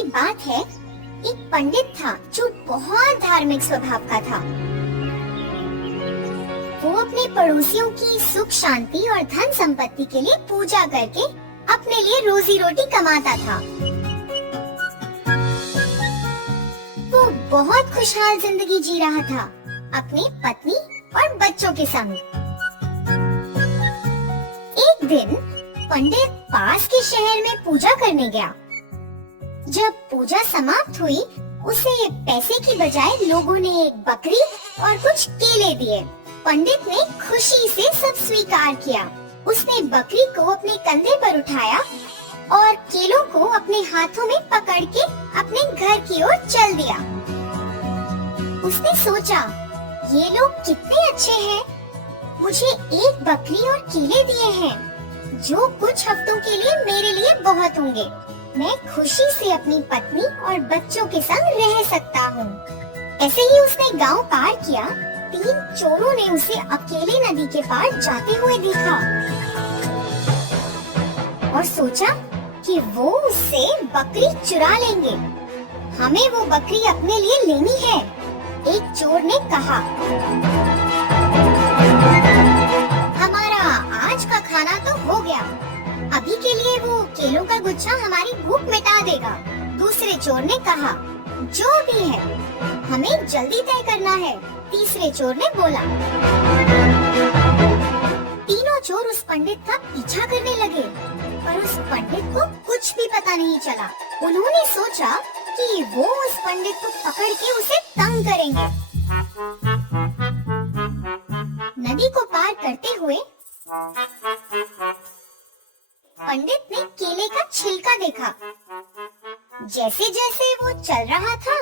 की बात है, एक पंडित था जो बहुत धार्मिक स्वभाव का था। वो अपने पड़ोसियों की सुख शांति और धन संपत्ति के लिए पूजा करके अपने लिए रोजी रोटी कमाता था। वो बहुत खुशहाल जिंदगी जी रहा था अपनी पत्नी और बच्चों के संग। एक दिन पंडित पास के शहर में पूजा करने गया। जब पूजा समाप्त हुई, उसे पैसे की बजाय लोगों ने एक बकरी और कुछ केले दिए। पंडित ने खुशी से सब स्वीकार किया। उसने बकरी को अपने कंधे पर उठाया और केलों को अपने हाथों में पकड़ के अपने घर की ओर चल दिया। उसने सोचा, ये लोग कितने अच्छे हैं, मुझे एक बकरी और केले दिए हैं, जो कुछ हफ्तों के लिए मेरे लिए बहुत होंगे। मैं खुशी से अपनी पत्नी और बच्चों के संग रह सकता हूँ। ऐसे ही उसने गांव पार किया। 3 चोरों ने उसे अकेले नदी के पार जाते हुए देखा और सोचा कि वो उससे बकरी चुरा लेंगे। हमें वो बकरी अपने लिए लेनी है। एक चोर ने कहा, हमारा आज का खाना तो हो गया, अभी के लिए वो केलों का गुच्छा हमारी भूख मिटा देगा। दूसरे चोर ने कहा, जो भी है, हमें जल्दी तय करना है। तीसरे चोर ने बोला। तीनों चोर उस पंडित का पीछा करने लगे, पर उस पंडित को कुछ भी पता नहीं चला। उन्होंने सोचा कि वो उस पंडित को पकड़ के उसे तंग करेंगे। नदी को पार करते हुए पंडित ने केले का छिलका देखा। जैसे जैसे वो चल रहा था,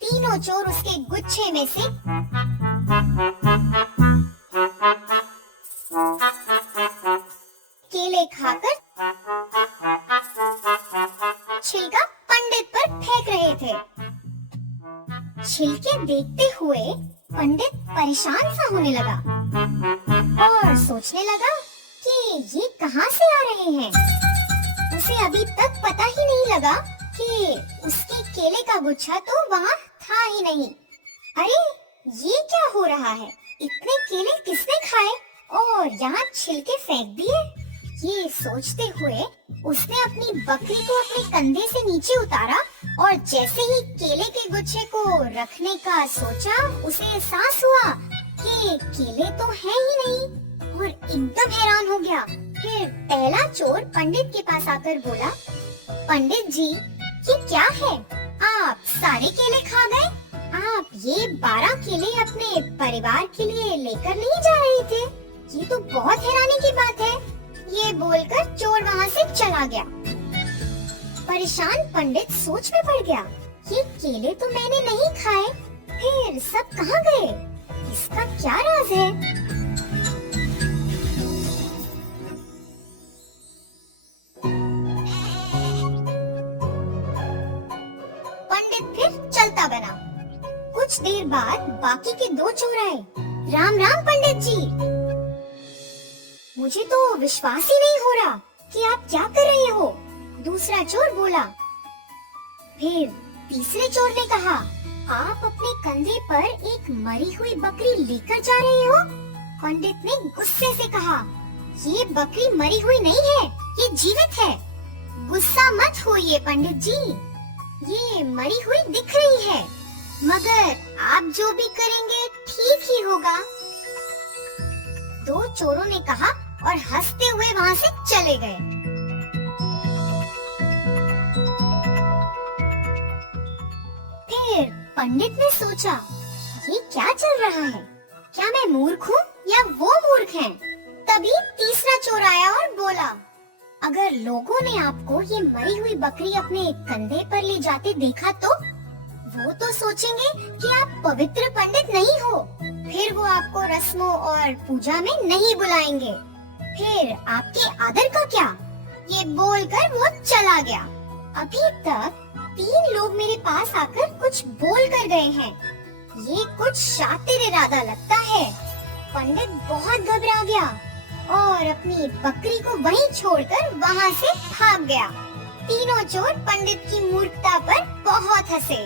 तीनों चोर उसके गुच्छे में से केले खाकर छिलका पंडित पर फेंक रहे थे। छिलके देखते हुए पंडित परेशान सा होने लगा और सोचने लगा कि ये कहाँ से आ रहे हैं। उसे अभी तक पता ही नहीं लगा कि उसके केले का गुच्छा तो वहाँ था ही नहीं। अरे, ये क्या हो रहा है? इतने केले किसने खाए और यहाँ छिलके फेंक दिए? ये सोचते हुए उसने अपनी बकरी को अपने कंधे से नीचे उतारा और जैसे ही केले के गुच्छे को रखने का सोचा, उसे एहसास हुआ कि केले तो है ही नहीं और एकदम हैरान हो गया। फिर पहला चोर पंडित के पास आकर बोला, पंडित जी, ये क्या है? आप सारे केले खा गए। आप ये 12 केले अपने परिवार के लिए लेकर नहीं जा रहे थे। ये तो बहुत हैरानी की बात है। ये बोलकर चोर वहाँ से चला गया। परेशान पंडित सोच में पड़ गया, ये केले तो मैंने नहीं खाए, फिर सब कहाँ गए? इसका क्या राज है? पंडित फिर चलता बना। कुछ देर बाद बाकी के 2 चोर आए। राम राम पंडित जी, मुझे तो विश्वास ही नहीं हो रहा कि आप क्या कर रहे हो। दूसरा चोर बोला। फिर तीसरे चोर ने कहा, आप अपने कंधे पर एक मरी हुई बकरी लेकर जा रहे हो। पंडित ने गुस्से से कहा, ये बकरी मरी हुई नहीं है, ये जीवित है। गुस्सा मत होइए पंडित जी, ये मरी हुई दिख रही है, मगर आप जो भी करेंगे ठीक ही होगा। 2 चोरों ने कहा और हंसते हुए वहाँ से चले गए। फिर पंडित ने सोचा, ये क्या चल रहा है? क्या मैं मूर्ख हूँ या वो मूर्ख हैं? तभी तीसरा चोर आया और बोला, अगर लोगों ने आपको ये मरी हुई बकरी अपने कंधे पर ले जाते देखा तो वो तो सोचेंगे कि आप पवित्र पंडित नहीं हो। फिर वो आपको रस्मों और पूजा में नहीं बुलाएंगे। फिर आपके आदर का क्या? ये बोलकर वो चला गया। अभी तक 3 लोग मेरे पास आकर कुछ बोल कर गए हैं। ये कुछ शातिर इरादा लगता है। पंडित बहुत घबरा गया और अपनी बकरी को वहीं छोड़कर वहाँ से भाग गया। तीनों चोर पंडित की मूर्खता पर बहुत हंसे